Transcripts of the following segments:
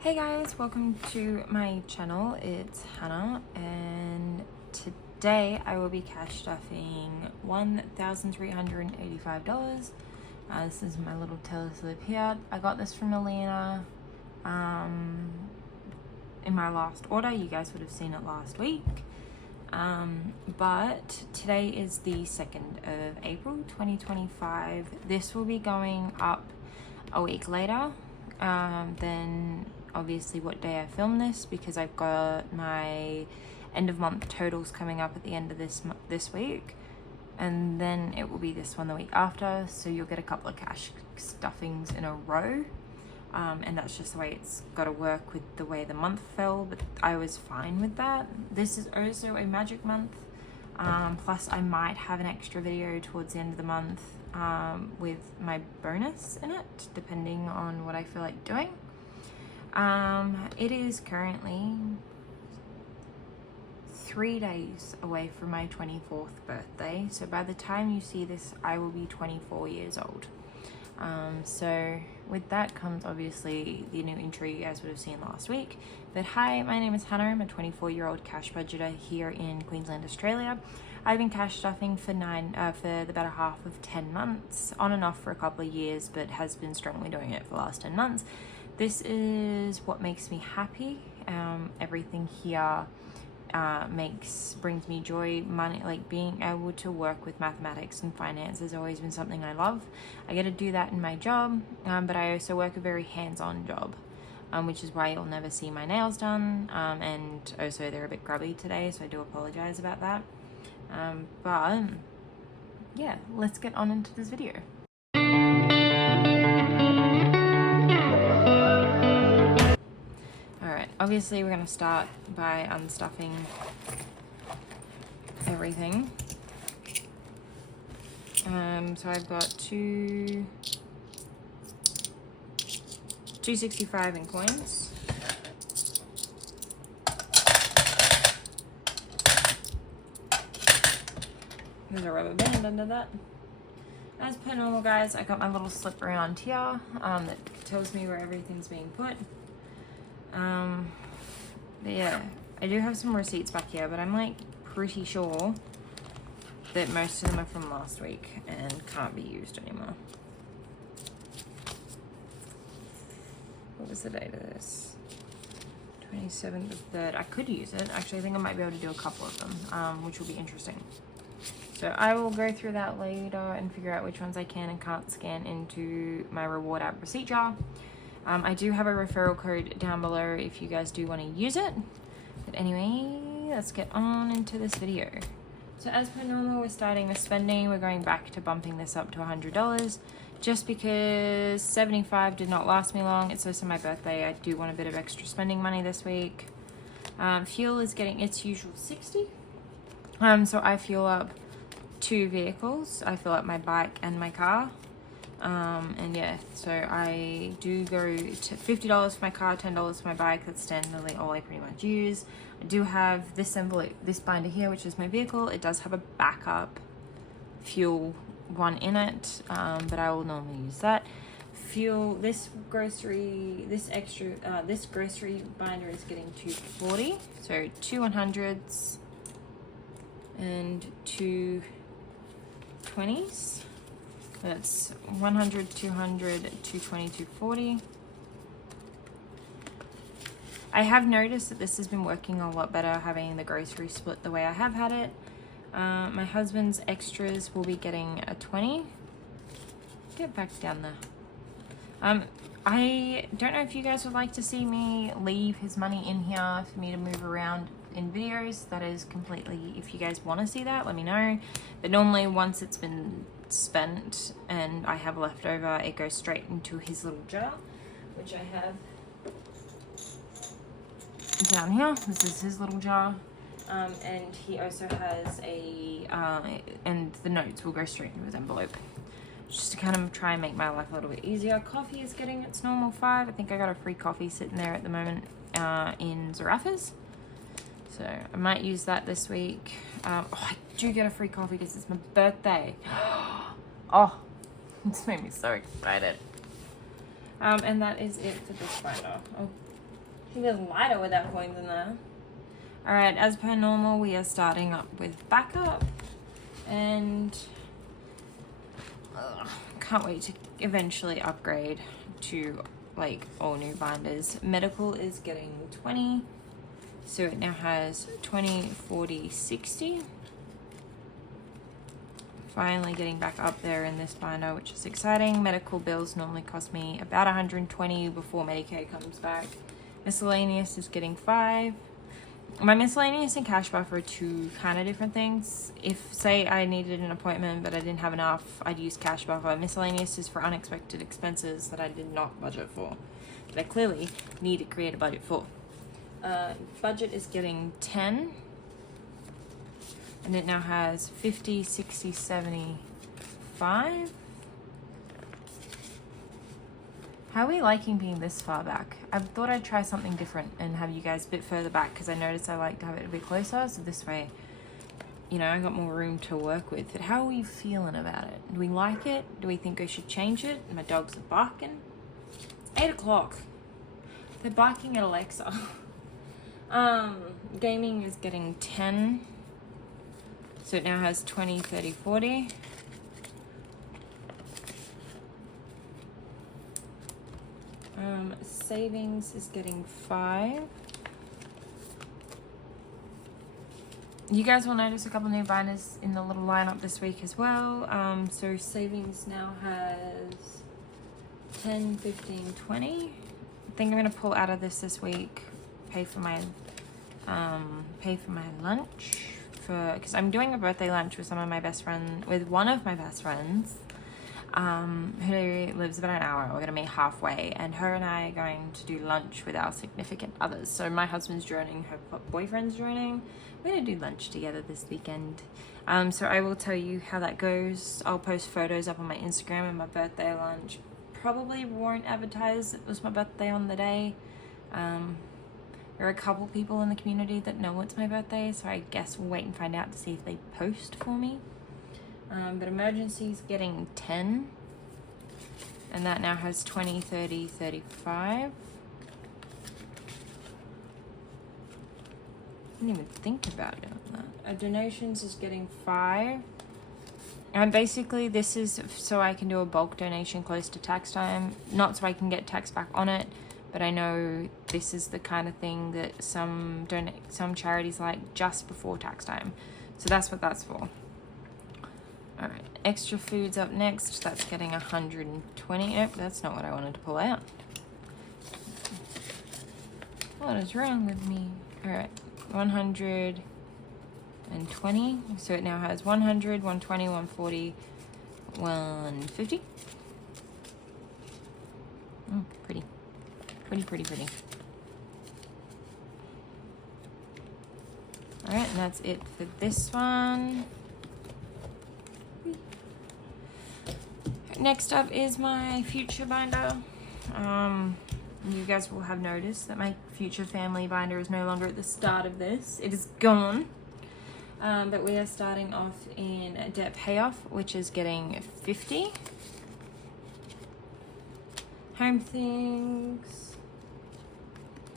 Hey guys, welcome to my channel. It's Hannah and today I will be cash stuffing $1,385. This is my little teleslip here. I got this from Melina in my last order. You guys would have seen it last week. But today is the 2nd of April 2025. This will be going up a week later than obviously what day I film this, because I've got my end of month totals coming up at the end of this week, and then it will be this one the week after, so you'll get a couple of cash stuffings in a row. And that's just the way it's got to work with the way the month fell, but I was fine with that. This is also a magic month, plus I might have an extra video towards the end of the month with my bonus in it, depending on what I feel like doing. It is currently 3 days away from my 24th birthday, so by the time you see this I will be 24 years old. So with that comes obviously the new intro you guys would have seen last week. But hi, my name is Hannah. I'm a 24-year-old cash budgeter here in Queensland, Australia. I've been cash stuffing for the better half of 10 months, on and off for a couple of years, but has been strongly doing it for the last 10 months. This is what makes me happy. Everything here brings me joy. Money, like being able to work with mathematics and finance, has always been something I love. I get to do that in my job, but I also work a very hands-on job, which is why you'll never see my nails done, and also they're a bit grubby today, so I do apologize about that. But yeah, let's get on into this video. Obviously, we're going to start by unstuffing everything. So I've got $2.65 in coins. There's a rubber band under that. As per normal, guys, I got my little slip around here that tells me where everything's being put. But yeah, I do have some receipts back here, but I'm like pretty sure that most of them are from last week and can't be used anymore. What was the date of this? 27th of 3rd. I could use it. Actually, I think I might be able to do a couple of them, which will be interesting. So I will go through that later and figure out which ones I can and can't scan into my reward app receipt jar. I do have a referral code down below if you guys do want to use it. But anyway, let's get on into this video. So as per normal, we're starting with spending. We're going back to bumping this up to $100, just because 75 did not last me long. It's also my birthday. I do want a bit of extra spending money this week. Fuel is getting its usual 60. So I fuel up 2 vehicles. I fill up my bike and my car. And yeah, so I do go to $50 for my car, $10 for my bike. That's standardly all I pretty much use. I do have this envelope, this binder here, which is my vehicle. It does have a backup fuel one in it, but I will normally use that. Fuel, this grocery binder is getting $2.40, so 2 100s and 2 20s. That's 100, 200, 220, 240. I have noticed that this has been working a lot better, having the grocery split the way I have had it. My husband's extras will be getting a 20. Get back down there. I don't know if you guys would like to see me leave his money in here for me to move around in videos. That is completely, if you guys want to see that, let me know. But normally once it's been spent and I have leftover, it goes straight into his little jar, which I have down here. This is his little jar, and he also has and the notes will go straight into his envelope, just to kind of try and make my life a little bit easier. Coffee is getting its normal 5. I think I got a free coffee sitting there at the moment in Zarafas, so I might use that this week. Oh, I do get a free coffee because it's my birthday. Oh, it's made me so excited. And that is it for this binder. Oh, She goes lighter without coins in there. Alright, as per normal, we are starting up with backup. And can't wait to eventually upgrade to like all new binders. Medical is getting 20. So it now has 20, 40, 60. Finally getting back up there in this binder, which is exciting. Medical bills normally cost me about 120 before Medicaid comes back. Miscellaneous is getting 5. My miscellaneous and cash buffer are two kind of different things. If, say, I needed an appointment but I didn't have enough, I'd use cash buffer. Miscellaneous is for unexpected expenses that I did not budget for, but I clearly need to create a budget for. Budget is getting 10. And it now has 50, 60, 75. How are we liking being this far back? I thought I'd try something different and have you guys a bit further back because I noticed I like to have it a bit closer. So this way, you know, I got more room to work with. But how are we feeling about it? Do we like it? Do we think I should change it? My dogs are barking. It's 8 o'clock. They're barking at Alexa. Gaming is getting 10. So it now has 20, 30, 40. Savings is getting 5. You guys will notice a couple new binders in the little lineup this week as well. So savings now has 10, 15, 20. I think I'm going to pull out of this week, pay for my lunch, because I'm doing a birthday lunch with one of my best friends, who lives about an hour. We're gonna meet halfway, and her and I are going to do lunch with our significant others. So my husband's joining, her boyfriend's joining. We're gonna do lunch together this weekend. So I will tell you how that goes. I'll post photos up on my Instagram of my birthday lunch. Probably won't advertise it was my birthday on the day. There are a couple people in the community that know it's my birthday, so I guess we'll wait and find out to see if they post for me. But emergency's getting 10, and that now has 20, 30, 35. I didn't even think about it on that. Donations is getting 5. And basically this is so I can do a bulk donation close to tax time, not so I can get tax back on it, but I know this is the kind of thing that some charities like just before tax time. So that's what that's for. All right, extra foods up next. That's getting 120. Nope, that's not what I wanted to pull out. What is wrong with me? All right, 120. So it now has 100, 120, 140, 150. Pretty. All right, and that's it for this one. Next up is my future binder. You guys will have noticed that my future family binder is no longer at the start of this. It is gone. But we are starting off in debt payoff, which is getting 50. Home things,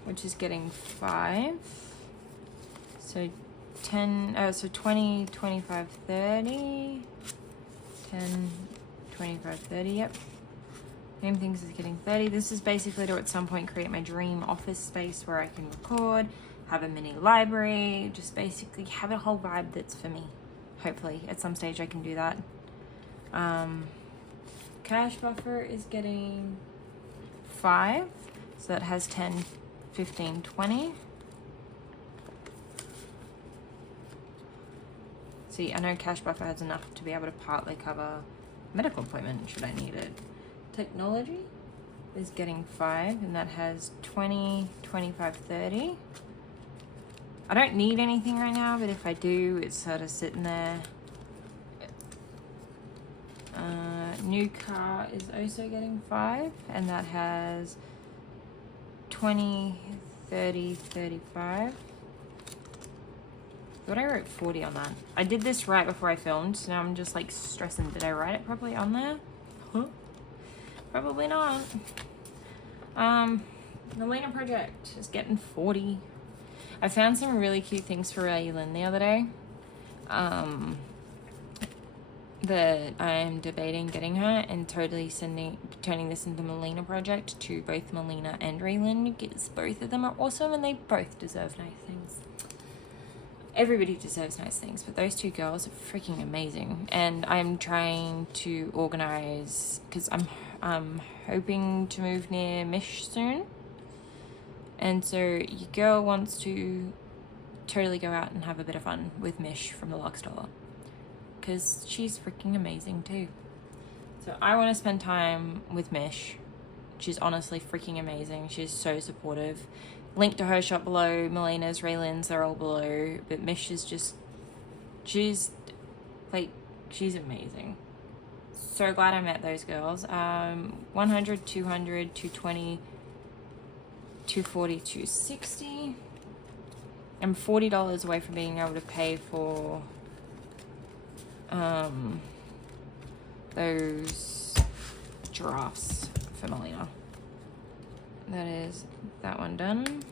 which is getting 5. So 20, 25, 30. 10, 25, 30, yep. Home things is getting 30. This is basically to at some point create my dream office space where I can record, have a mini library, just basically have a whole vibe that's for me. Hopefully at some stage I can do that. Cash buffer is getting 5, so that has 10, 15, 20. See, I know cash buffer has enough to be able to partly cover medical appointment should I need it. Technology is getting 5, and that has 20, 25, 30. I don't need anything right now, but if I do, it's sort of sitting there. New car is also getting 5, and that has 20, 30, 35. I thought I wrote 40 on that. I did this right before I filmed, so now I'm just like stressing. Did I write it properly on there? Huh? Probably not. Melina project is getting 40. I found some really cute things for Raelynn the other day. That I'm debating getting her and totally turning this into Melina project to both Melina and Raelynn, because both of them are awesome and they both deserve nice things. Everybody deserves nice things, but those two girls are freaking amazing. And I'm trying to organize, because I'm hoping to move near Mish soon. And so your girl wants to totally go out and have a bit of fun with Mish from the Luxe store, because she's freaking amazing too. So I want to spend time with Mish. She's honestly freaking amazing. She's so supportive. Link to her shop below. Melina's, Raelynn's, they're all below. But Mish is just, she's amazing. So glad I met those girls. 100, 200, 220, 240, 260. I'm $40 away from being able to pay for those giraffes for Melina. That is that one done.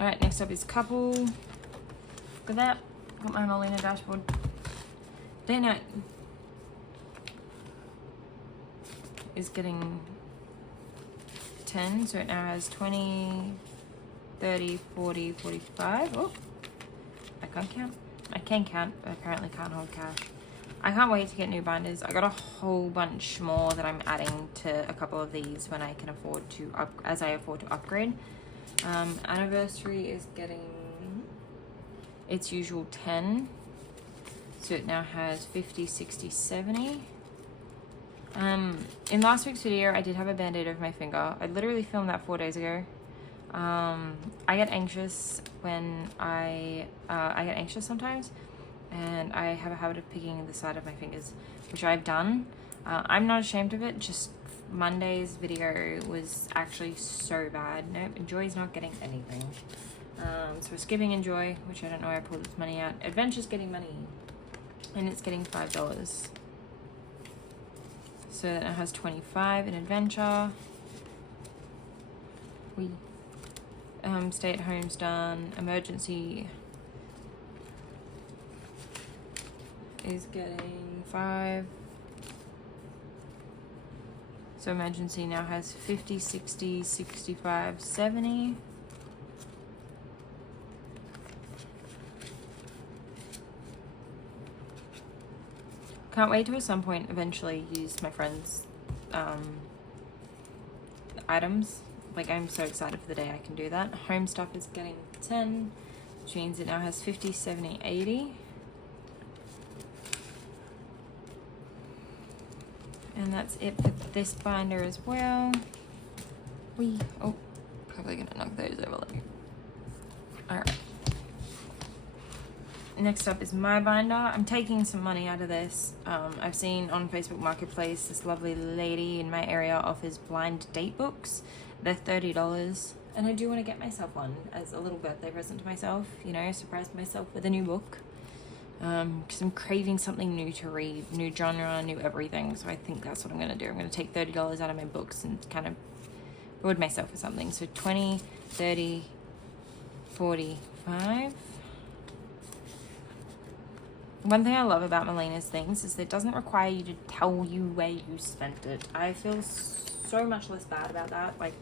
Alright, next up is couple. Look at that. Got my Melina dashboard. Day night is getting 10, so it now has 20, 30, 40, 45. Oh, I can't count. I can count, but apparently can't hold cash. I can't wait to get new binders. I got a whole bunch more that I'm adding to a couple of these when I can afford to as I afford to upgrade. Anniversary is getting its usual 10, so it now has 50, 60, 70. In last week's video, I did have a band-aid over my finger. I literally filmed that 4 days ago. I get anxious when I get anxious sometimes, and I have a habit of picking the side of my fingers, which I've done. I'm not ashamed of it, just Monday's video was actually so bad. Nope, Enjoy's not getting anything. So we're skipping Enjoy, which I don't know where I pulled this money out. Adventure's getting money, and it's getting $5. So that it has 25 in Adventure. Stay at home's done. Emergency is getting 5. So emergency now has 50, 60, 65, 70. Can't wait to at some point eventually use my friends' items. Like, I'm so excited for the day I can do that. Home stuff is getting 10, which means it now has 50, 70, 80. And that's it for this binder as well. Oh, probably gonna knock those over later. Alright. Next up is my binder. I'm taking some money out of this. I've seen on Facebook Marketplace this lovely lady in my area offers blind date books. They're $30, and I do want to get myself one as a little birthday present to myself, you know, surprise myself with a new book. Because I'm craving something new to read, new genre, new everything, so I think that's what I'm going to do. I'm going to take $30 out of my books and kind of reward myself with something. So 20, 30, 45. One thing I love about Melina's things is that it doesn't require you to tell you where you spent it. I feel so much less bad about that. Like,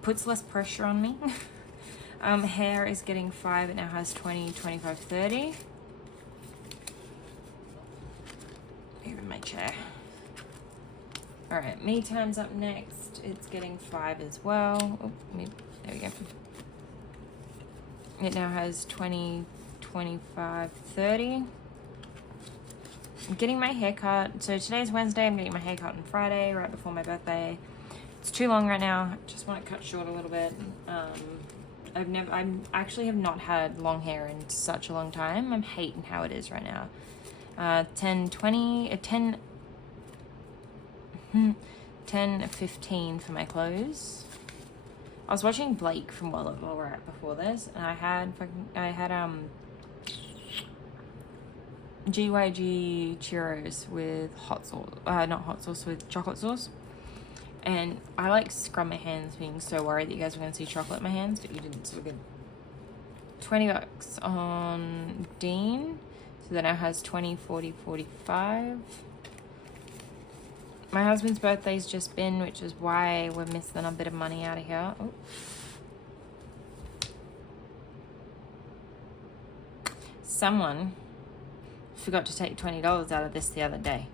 puts less pressure on me. Hair is getting 5. It now has 20, 25, 30. Even my chair. Alright, me time's up next. It's getting 5 as well. Oh, there we go. It now has 20, 25, 30. I'm getting my hair cut. So today's Wednesday. I'm getting my hair cut on Friday, right before my birthday. It's too long right now. I just want it cut short a little bit. I actually have not had long hair in such a long time. I'm hating how it is right now. 10, 20, 10, 10, 15 for my clothes. I was watching Blake from Well right before this, and I had GYG churros with hot sauce, not hot sauce, with chocolate sauce. And I like scrub my hands, being so worried that you guys were going to see chocolate in my hands, but you didn't, so we're good. 20 bucks on Dean. So that now has 20, 40, 45. My husband's birthday's just been, which is why we're missing a bit of money out of here. Oh. Someone forgot to take $20 out of this the other day.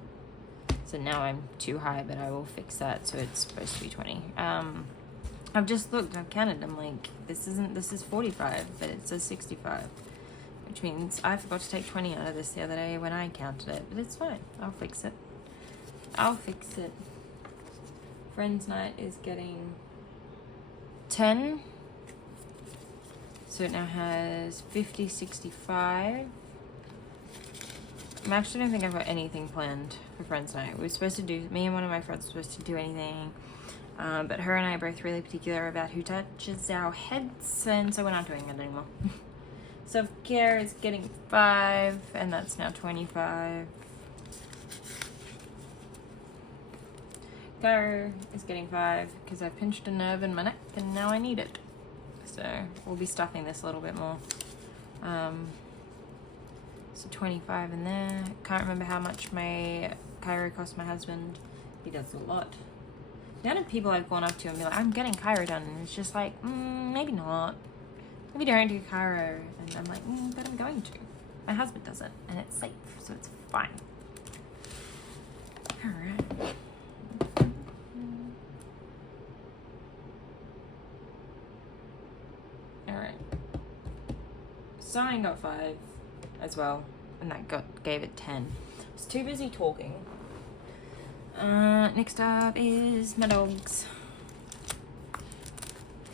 So now I'm too high, but I will fix that so it's supposed to be 20. I've just looked, I've counted, I'm like, this is 45, but it says 65. Which means I forgot to take 20 out of this the other day when I counted it, but it's fine. I'll fix it. I'll fix it. Friends night is getting 10. So it now has 50, 65. I actually don't think I've got anything planned for friends night. We were supposed to do, me and one of my friends were supposed to do anything. But her and I are both really particular about who touches our heads, and so we're not doing it anymore. Self-care is getting 5, and that's now 25. Go is getting 5 because I pinched a nerve in my neck and now I need it. So we'll be stuffing this a little bit more. So 25 in there. Can't remember how much my chiro cost my husband. He does a lot. The amount of people I've gone up to and be like, I'm getting chiro done, and it's just like, maybe not. Maybe don't do chiro. And I'm like, but I'm going to. My husband does it, and it's safe, so it's fine. Alright. Alright. Sewing got 5 as well, and that gave it 10. I was too busy talking. Next up is my dogs.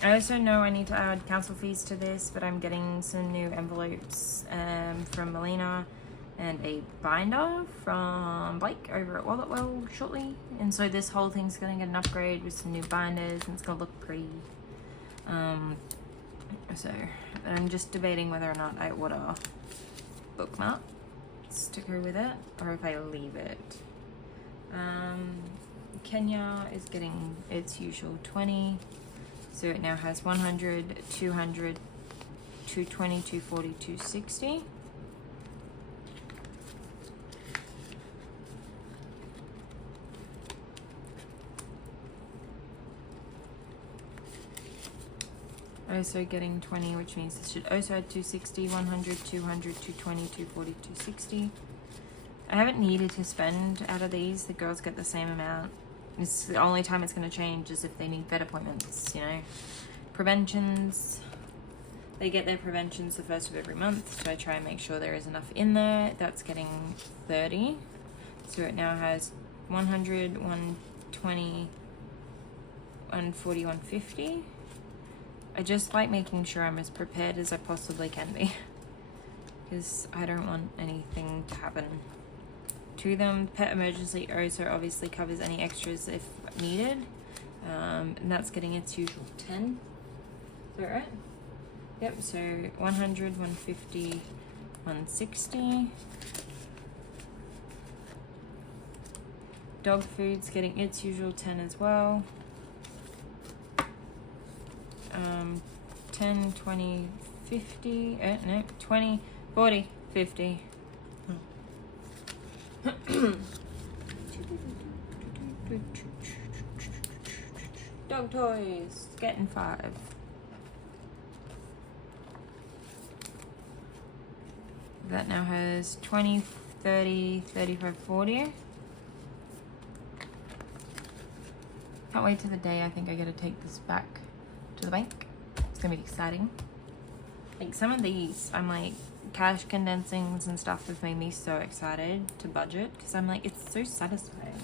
I also know I need to add council fees to this, but I'm getting some new envelopes from Melina and a binder from Blake over at Walletwell shortly. And so this whole thing's going to get an upgrade with some new binders, and it's going to look pretty. So I'm just debating whether or not I order bookmarks to go with it, or if I leave it. Kenya is getting its usual 20, so it now has 100, 200, 220, 240, 260. Also getting 20, which means this should also add 260, 100, 200, 220, 240, 260. I haven't needed to spend out of these. The girls get the same amount. It's the only time it's going to change is if they need vet appointments, you know. Preventions. They get their preventions the first of every month, so I try and make sure there is enough in there. That's getting 30. So it now has 100, 120, 140, 150. I just like making sure I'm as prepared as I possibly can be, because I don't want anything to happen to them. Pet emergency also obviously covers any extras if needed, and that's getting its usual 10. Is that right? Yep, so 100, 150, 160. Dog food's getting its usual 10 as well. 10, 20, 50, no, 20, 40, 50. Dog toys, getting 5. That now has 20, 30, 35, 40. Can't wait to the day I think I gotta take this back to the bank. It's gonna be exciting. Like some of these, I'm like, cash condensings and stuff have made me so excited to budget, because I'm like, it's so satisfying.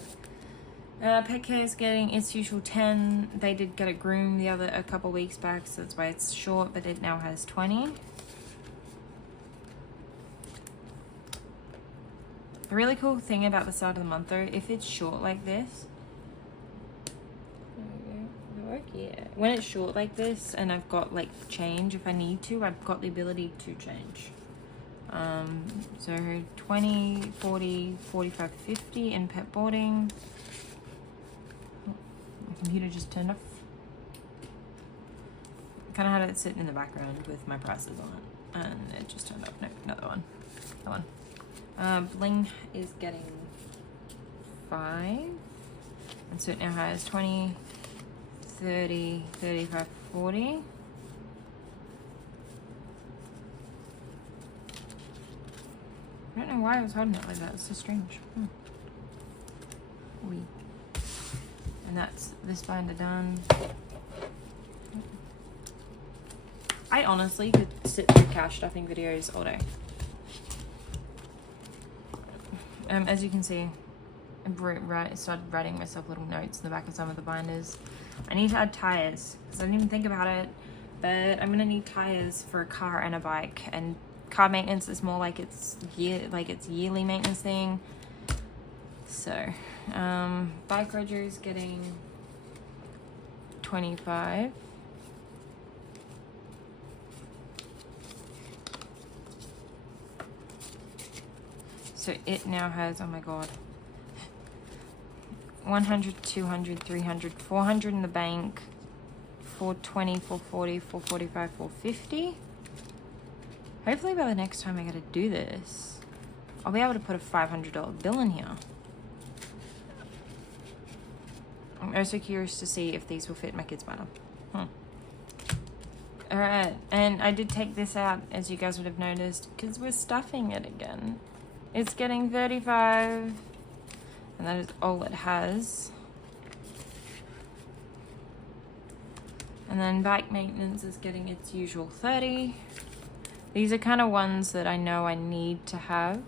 Pet care is getting its usual 10. They did get a groom a couple weeks back, so that's why it's short, but it now has 20. The really cool thing about the start of the month though, if it's short like this, yeah. When it's short like this and I've got like change, if I need to, I've got the ability to change. So 20, 40, 45, 50 in pet boarding. computer just turned off. Kind of had it sitting in the background with my prices on it, and it just turned off. No, another one. That one. Bling is getting 5, and so it now has 20, 30, 35, 40. I don't know why I was holding it like that. It's so strange. Wee. And that's this binder done. I honestly could sit through cash stuffing videos all day. As you can see, I started writing myself little notes in the back of some of the binders. I need to add tires because I didn't even think about it, but I'm gonna need tires for a car and a bike. And car maintenance is more like it's yearly maintenance thing. So, bike Roger is getting 25. So it now has, oh my god, 100, 200, 300, 400 in the bank, 420, 440, 445, 450. Hopefully by the next time I gotta do this, I'll be able to put a $500 bill in here. I'm also curious to see if these will fit my kids' binder. Alright, and I did take this out, as you guys would have noticed, because we're stuffing it again. It's getting 35, and that is all it has. And then bike maintenance is getting its usual 30. These are kind of ones that I know I need to have.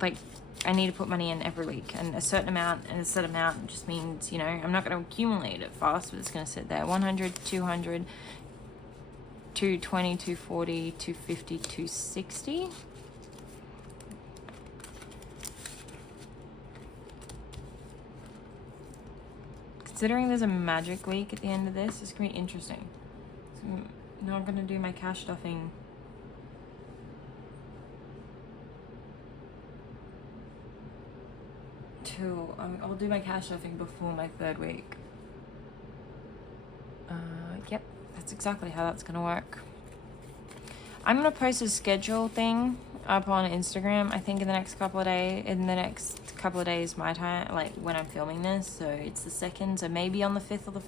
Like, I need to put money in every week, and a certain amount and a set amount just means, you know, I'm not going to accumulate it fast, but it's going to sit there. 100, 200, 220, 240, 250, 260. Considering there's a magic week at the end of this, it's going to be interesting. So now I'm going to do my cash stuffing. I'll do my cash stuffing before my 3rd week. Yep, that's exactly how that's gonna work. I'm gonna post a schedule thing up on Instagram, I think in the next couple of days my time, like when I'm filming this. So it's the 2nd, so maybe on the 5th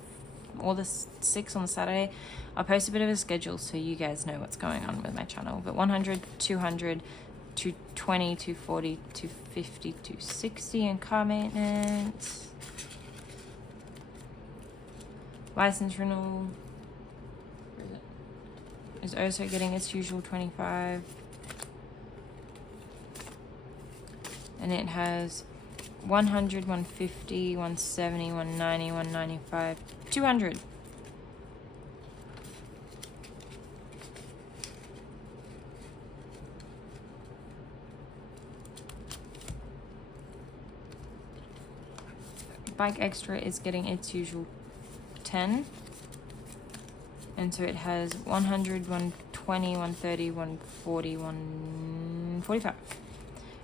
or the 6th on the Saturday, I'll post a bit of a schedule so you guys know what's going on with my channel. But 100, 200, 220, 240, 250, 260 in car maintenance. License renewal is also getting its usual 25. And it has 100, 150, 170, 190, 195, 200. Bike Extra is getting its usual 10. And so it has 100, 120, 130, 140, 145.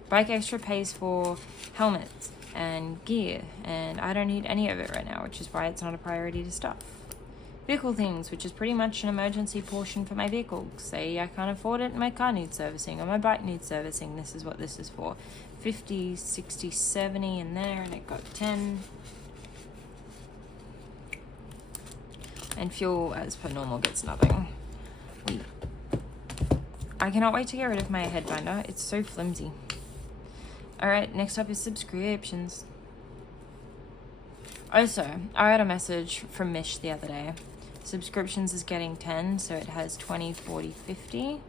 Bike Extra pays for helmets and gear, and I don't need any of it right now, which is why it's not a priority to stuff. Vehicle things, which is pretty much an emergency portion for my vehicle. Say I can't afford it and my car needs servicing or my bike needs servicing, this is what this is for. 50, 60, 70 in there, and it got 10. And fuel, as per normal, gets nothing. I cannot wait to get rid of my head binder. It's so flimsy. Alright, next up is subscriptions. Also, I had a message from Mish the other day. Subscriptions is getting 10, so it has 20, 40, 50.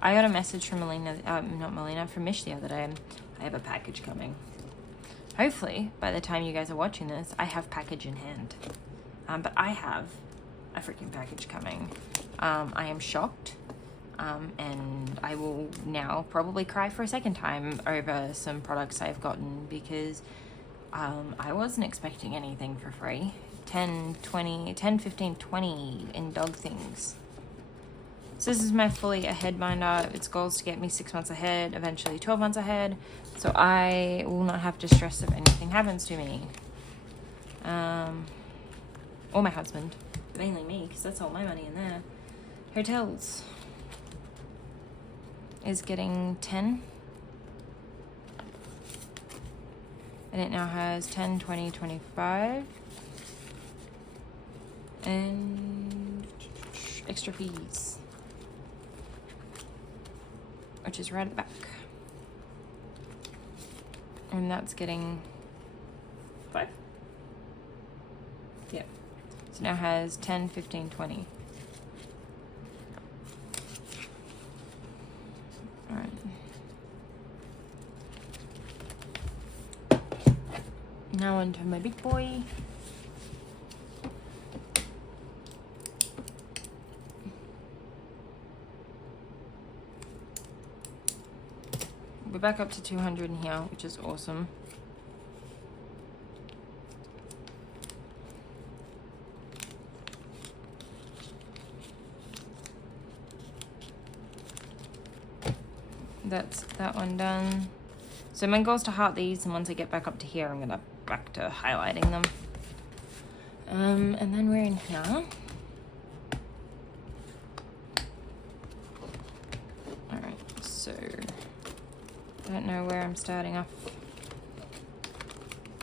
I got a message from from Mish the other day. I have a package coming. Hopefully, by the time you guys are watching this, I have package in hand. But I have a freaking package coming. I am shocked. And I will now probably cry for a second time over some products I've gotten because I wasn't expecting anything for free. 10, 15, 20 in dog things. So this is my fully ahead binder. Its goal is to get me 6 months ahead, eventually 12 months ahead. So I will not have to stress if anything happens to me. Or my husband. Mainly me, because that's all my money in there. Hotels is getting 10. And it now has 10, 20, 25. And extra fees, which is right at the back. And that's getting 5. Yep. So now has 10, 15, 20. All right. Now on to my big boy. We're back up to 200 in here, which is awesome. That's that one done. So my goal is to heart these, and once I get back up to here, I'm gonna back to highlighting them. And then we're in here. Alright, so I don't know where I'm starting off.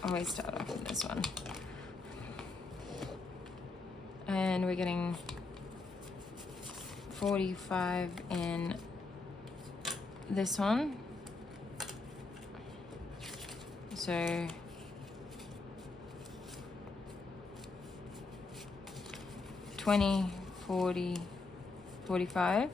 Always start off with this one. And we're getting 45 in this one. So 20, 40, 45.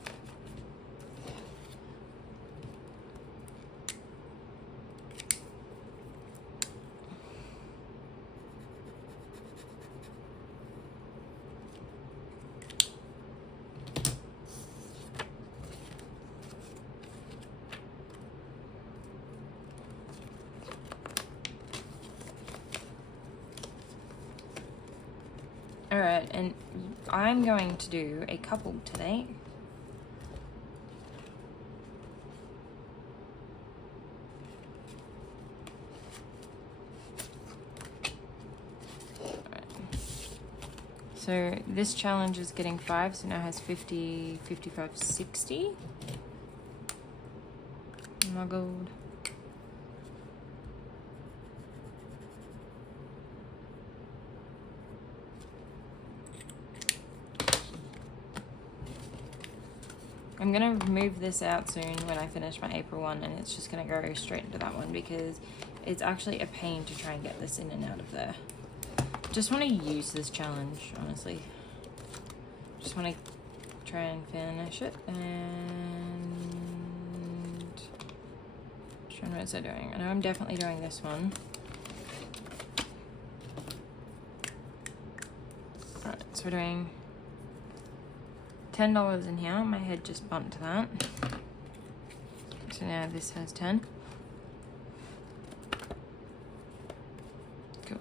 Alright, and I'm going to do a couple today. Alright. So this challenge is getting 5, so now has 50, 55, 60. My gold. I'm gonna move this out soon when I finish my April one, and it's just gonna go straight into that one because it's actually a pain to try and get this in and out of there. Just want to use this challenge, honestly. Just want to try and finish it. And what is I doing? I know I'm definitely doing this one. Alright, so we're doing $10 in here. My head just bumped that. So now this has 10. Cool.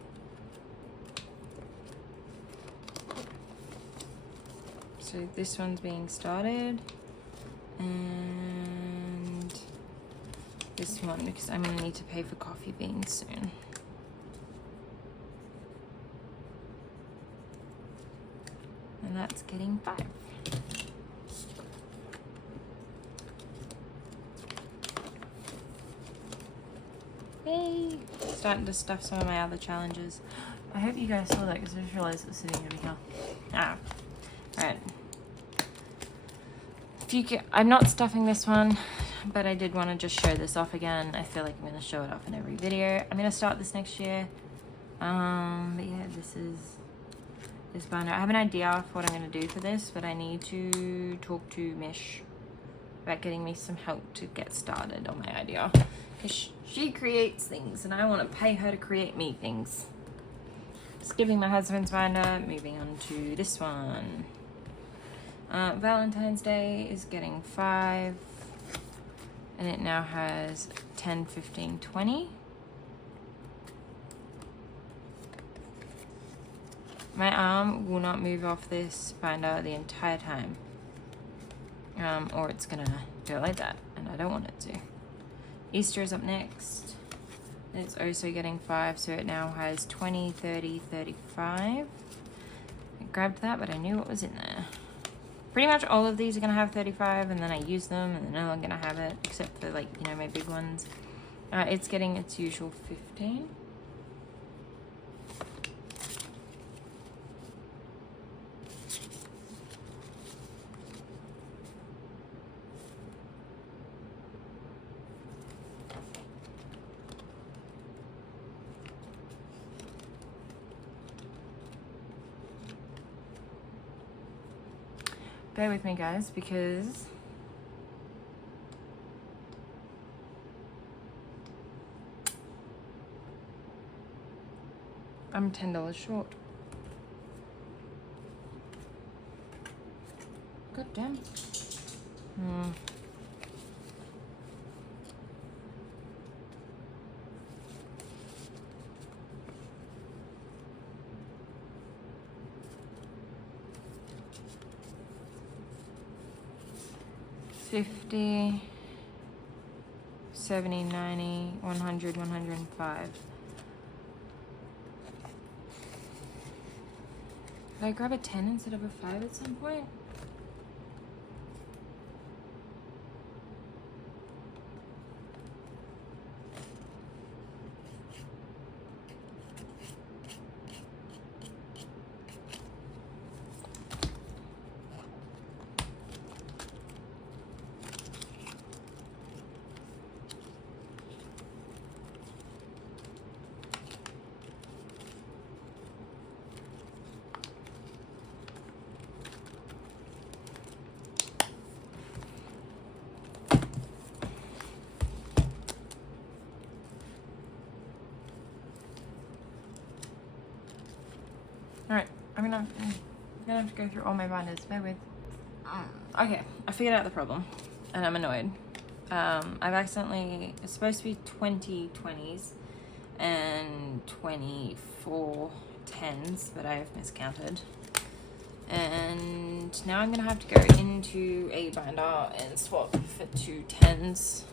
So this one's being started. And this one, because I'm going to need to pay for coffee beans soon. And that's getting 5. Yay! Starting to stuff some of my other challenges. I hope you guys saw that because I just realized it was sitting over here. Ah. Alright. I'm not stuffing this one, but I did want to just show this off again. I feel like I'm going to show it off in every video. I'm going to start this next year. But yeah, this is this binder. I have an idea of what I'm going to do for this, but I need to talk to Mish about getting me some help to get started on my idea. Because she creates things, and I want to pay her to create me things. Skipping my husband's binder, moving on to this one. Valentine's Day is getting 5, and it now has 10, 15, 20. My arm will not move off this binder the entire time. or it's gonna go like that, and I don't want it to. Easter is up next. It's also getting 5, so it now has 20, 30, 35. I grabbed that, but I knew what was in there. Pretty much all of these are gonna have 35, and then I use them, and then I'm gonna have it, except for, like, you know, my big ones. It's getting its usual 15. Bear with me, guys, because I'm $10 short. God damn. $50, $70, $90, $100, $105. Did I grab a 10 instead of a 5 at some point? Alright, I'm gonna have to go through all my binders. Bear with. Okay, I figured out the problem, and I'm annoyed. I've accidentally, it's supposed to be 20 20s and 24 10s, but I have miscounted. And now I'm gonna have to go into a binder and swap for 2 10s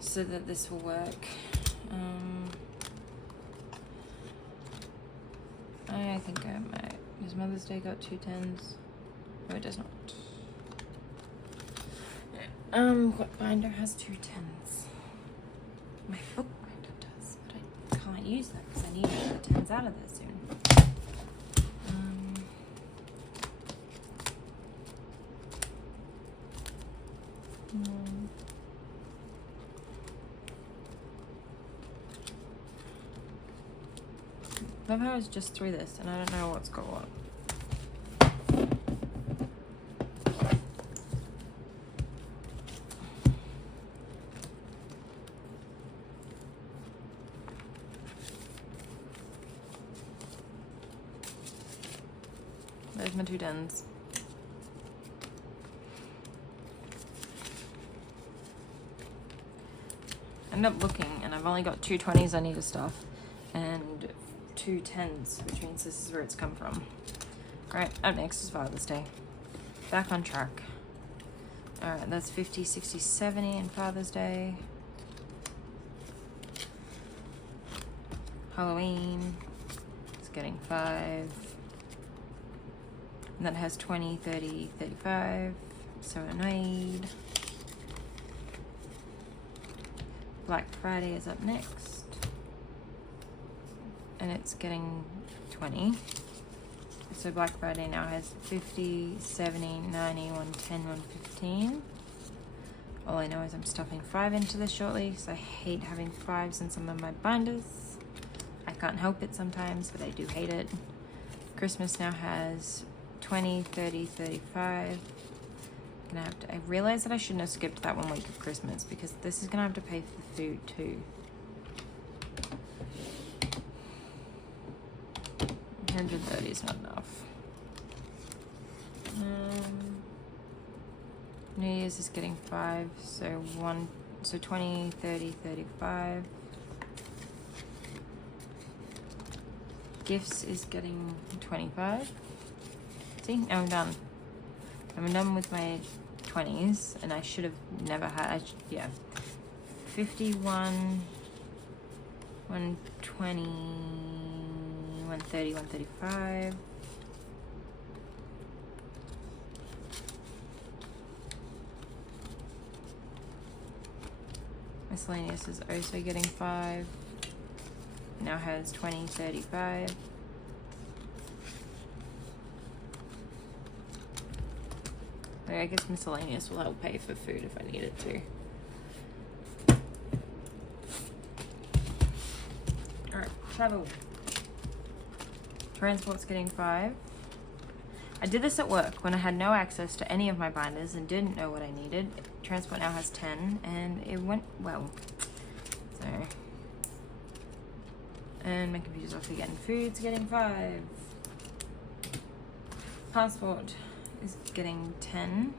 so that this will work. I think I might. Has Mother's Day got 2 10s? No, it does not. What binder has 2 10s? My book binder does, but I can't use that because I need the 10s out of there soon. Love how I was just through this and I don't know what's got what. There's my 2 10s. I end up looking and I've only got 2 20s I need to stuff and 2 10s, which means this is where it's come from. Right, up next is Father's Day. Back on track. Alright, that's 50, 60, 70 in Father's Day. Halloween. It's getting 5. And that has 20, 30, 35. So annoyed. Black Friday is up next. And it's getting 20. So Black Friday now has 50, 70, 90, 110, 115. All I know is I'm stuffing 5 into this shortly because I hate having 5s in some of my binders. I can't help it sometimes, but I do hate it. Christmas now has 20, 30, 35. I realized that I shouldn't have skipped that 1 week of Christmas because this is gonna have to pay for the food too. 130 is not enough. New Year's is getting 5, so 20, 30, 35. Gifts is getting 25. See, now I'm done. I'm done with my 20s, and I should have never had, yeah. 51, 120, 130, 135. Miscellaneous is also getting 5. Now has 20, 35. I guess miscellaneous will help pay for food if I need it to. Alright, travel. Transport's getting 5. I did this at work when I had no access to any of my binders and didn't know what I needed. Transport now has 10 and it went well. So, and my computer's off again. Food's getting 5. Passport is getting 10.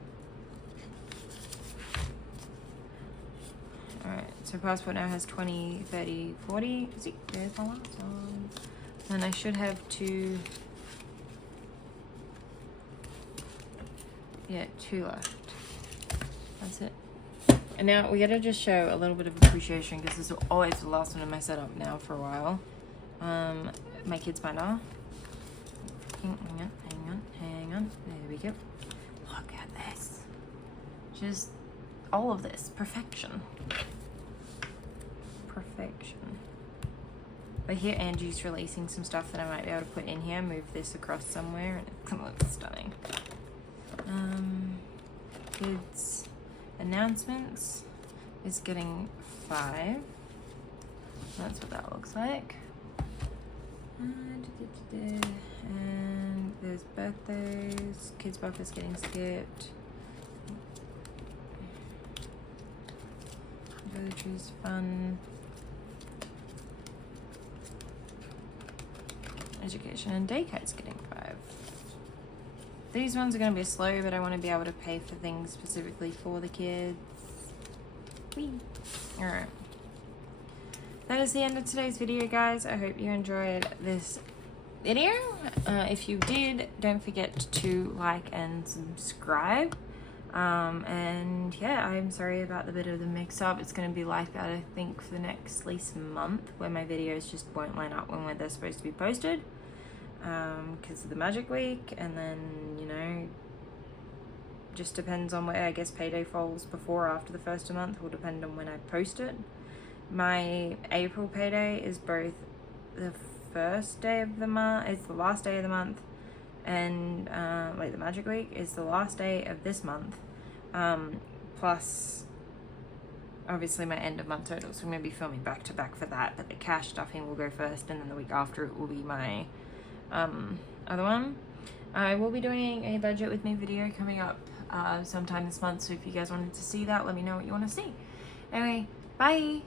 Alright, so passport now has 20, 30, 40. See, there's my last one. And I should have 2. Yeah, 2 left. That's it. And now we gotta just show a little bit of appreciation because this is always the last one in my setup now for a while. My kids binder. Hang on. There we go. Look at this. Just all of this. Perfection. But here Angie's releasing some stuff that I might be able to put in here. Move this across somewhere and it looks stunning. Kids announcements is getting 5. That's what that looks like. And there's birthdays. Kids' birthday's getting skipped. Villagers fun. Education and daycare's getting 5. These ones are going to be slow, but I want to be able to pay for things specifically for the kids. Whee! Alright. That is the end of today's video, guys. I hope you enjoyed this video. If you did, don't forget to like and subscribe. And yeah, I'm sorry about the bit of the mix-up. It's going to be like that, I think, for the next at least month, where my videos just won't line up when they're supposed to be posted. Because of the magic week, and then, you know, just depends on where I guess payday falls before or after the first of the month will depend on when I post it. My April payday is both the first day of the month, it's the last day of the month, and like the magic week is the last day of this month, plus obviously my end of month total, so I'm going to be filming back to back for that, but the cash stuffing will go first, and then the week after it will be my other one. I will be doing a budget with me video coming up sometime this month, so if you guys wanted to see that, let me know what you want to see. Anyway, bye!